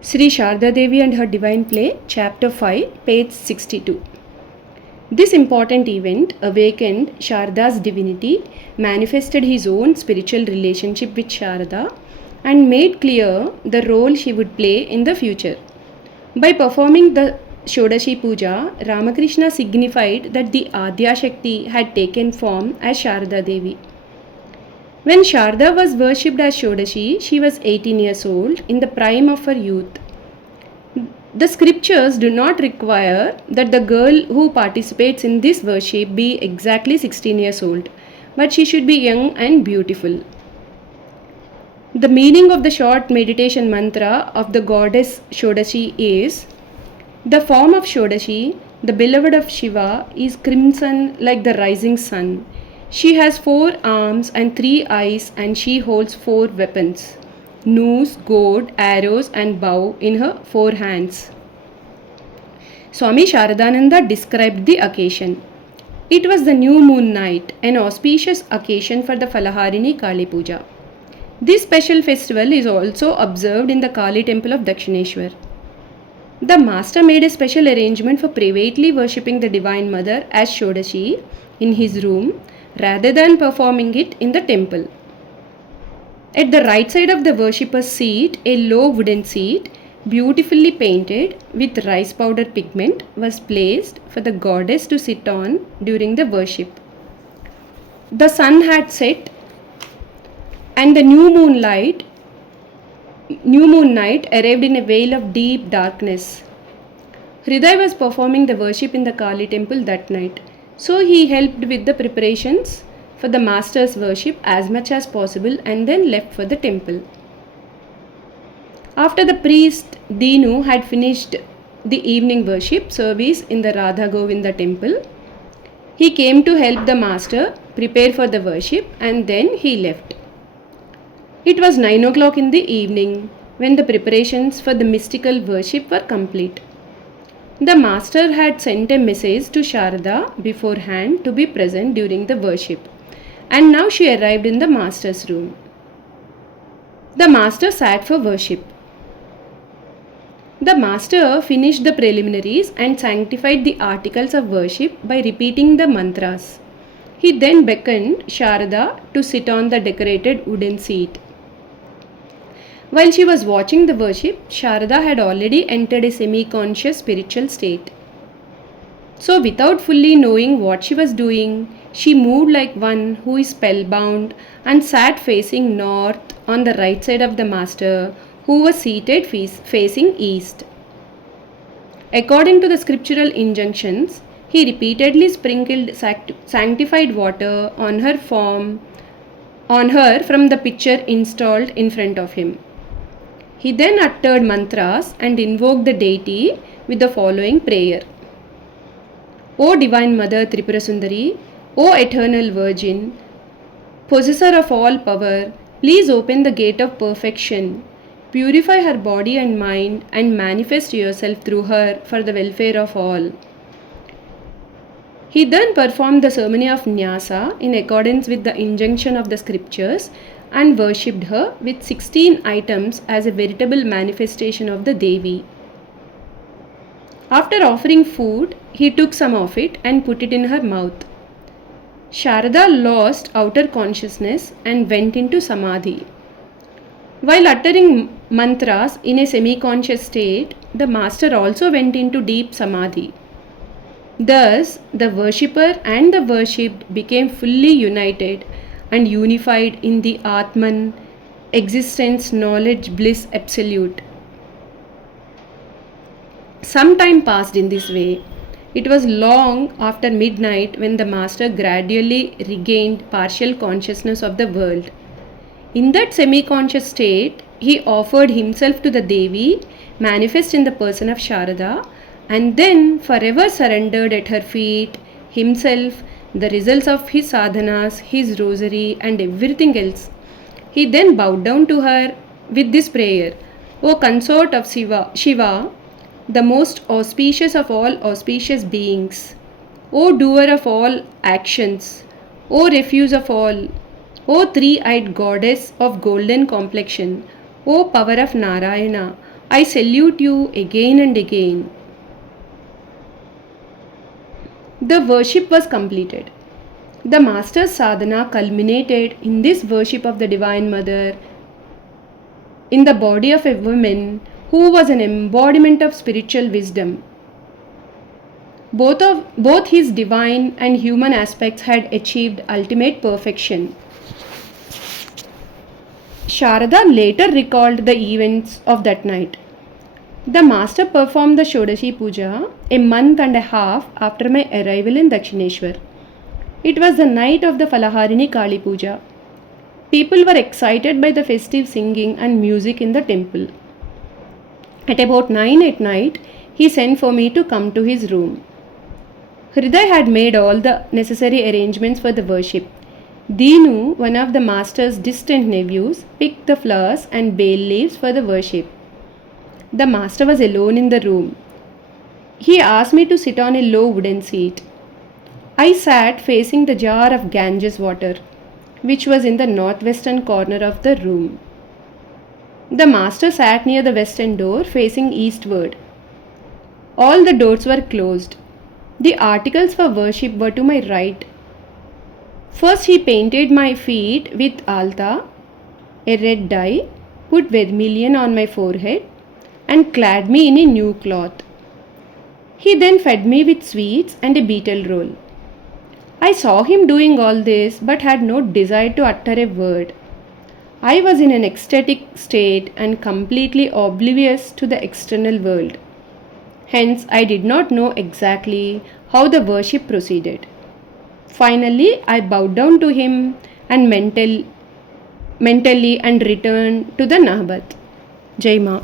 Sri Sharda Devi and her Divine Play, Chapter 5, page 62. This important event awakened Sharda's divinity, manifested his own spiritual relationship with Sharada, and made clear the role she would play in the future. By performing the Shodashi Puja, Ramakrishna signified that the Adya Shakti had taken form as Sharda Devi. When Sharda was worshipped as Shodashi, she was 18 years old, in the prime of her youth. The scriptures do not require that the girl who participates in this worship be exactly 16 years old, but she should be young and beautiful. The meaning of the short meditation mantra of the goddess Shodashi is: the form of Shodashi, the beloved of Shiva, is crimson like the rising sun. She has 4 arms and 3 eyes, and she holds 4 weapons: noose, goad, arrows, and bow in her 4 hands. Swami Charadananda described the occasion. It was the new moon night, an auspicious occasion for the Falaharini Kali Puja. This special festival is also observed in the Kali temple of Dakshineshwar. The master made a special arrangement for privately worshipping the Divine Mother as Shodashi in his room rather than performing it in the temple. At the right side of the worshipper's seat, a low wooden seat, beautifully painted with rice powder pigment, was placed for the goddess to sit on during the worship. The sun had set, and the new moon night arrived in a veil of deep darkness. Hriday was performing the worship in the Kali temple that night, so he helped with the preparations for the master's worship as much as possible and then left for the temple. After the priest Dinu had finished the evening worship service in the Radha Govinda temple, he came to help the master prepare for the worship, and then he left. It was 9 o'clock in the evening when the preparations for the mystical worship were complete. The master had sent a message to Sharada beforehand to be present during the worship, and now she arrived in the master's room. The master sat for worship. The master finished the preliminaries and sanctified the articles of worship by repeating the mantras. He then beckoned Sharada to sit on the decorated wooden seat. While she was watching the worship, Sharada had already entered a semi-conscious spiritual state. So, without fully knowing what she was doing, she moved like one who is spellbound and sat facing north on the right side of the master, who was seated facing east. According to the scriptural injunctions, he repeatedly sprinkled sanctified water on her from the pitcher installed in front of him. He then uttered mantras and invoked the deity with the following prayer: O Divine Mother Tripurasundari, O Eternal Virgin, possessor of all power, please open the gate of perfection. Purify her body and mind and manifest yourself through her for the welfare of all. He then performed the ceremony of Nyasa in accordance with the injunction of the scriptures and worshipped her with 16 items as a veritable manifestation of the Devi. After offering food, he took some of it and put it in her mouth. Sharada lost outer consciousness and went into Samadhi. While uttering mantras in a semi-conscious state, the master also went into deep Samadhi. Thus, the worshipper and the worshipped became fully united and unified in the Atman, existence, knowledge, bliss, absolute. Some time passed in this way. It was long after midnight when the master gradually regained partial consciousness of the world. In that semi-conscious state, he offered himself to the Devi, manifest in the person of Sharada, and then forever surrendered at her feet himself, the results of his sadhanas, his rosary, and everything else. He then bowed down to her with this prayer: O consort of Shiva, the most auspicious of all auspicious beings, O doer of all actions, O refuge of all, O three-eyed goddess of golden complexion, O power of Narayana, I salute you again and again. The worship was completed. The master's sadhana culminated in this worship of the Divine Mother in the body of a woman who was an embodiment of spiritual wisdom. Both his divine and human aspects had achieved ultimate perfection. Sarada later recalled the events of that night. The master performed the Shodashi Puja a month and a half after my arrival in Dakshineshwar. It was the night of the Falaharini Kali Puja. People were excited by the festive singing and music in the temple. At about 9 at night, he sent for me to come to his room. Hriday had made all the necessary arrangements for the worship. Dinu, one of the master's distant nephews, picked the flowers and bay leaves for the worship. The master was alone in the room. He asked me to sit on a low wooden seat. I sat facing the jar of Ganges water, which was in the northwestern corner of the room. The master sat near the western door facing eastward. All the doors were closed. The articles for worship were to my right. First he painted my feet with alta, a red dye, put vermilion on my forehead, and clad me in a new cloth. He then fed me with sweets and a betel roll. I saw him doing all this but had no desire to utter a word. I was in an ecstatic state and completely oblivious to the external world. Hence, I did not know exactly how the worship proceeded. Finally, I bowed down to him and mentally and returned to the Nahabat. Jai Ma.